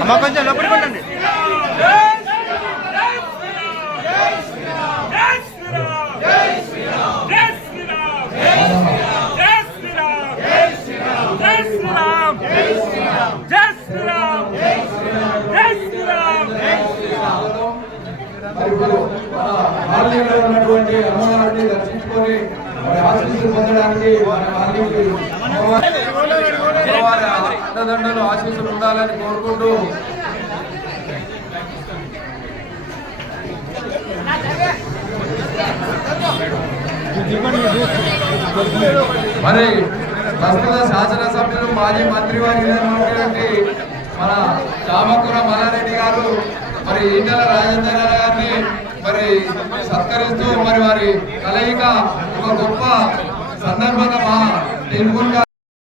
అమ్మ కొంచెం లోపలికి ఉండండి. ఉన్నటువంటి అమ్మవారిని దర్శించుకొని ఆశీస్సులు పొందడానికి అండదండలు ఆశీస్సులు ఉండాలని కోరుకుంటూ మరి ప్రస్తుత శాసనసభ్యులు మాజీ మంత్రివర్యులైనటువంటి మన చామకూర మల్లారెడ్డి గారు మరి ఈటెల రాజేంద్ర గారిని మరి సత్కరిస్తూ మరి వారి కలయిక ఒక గొప్ప సందర్భంగా మా తెలుగు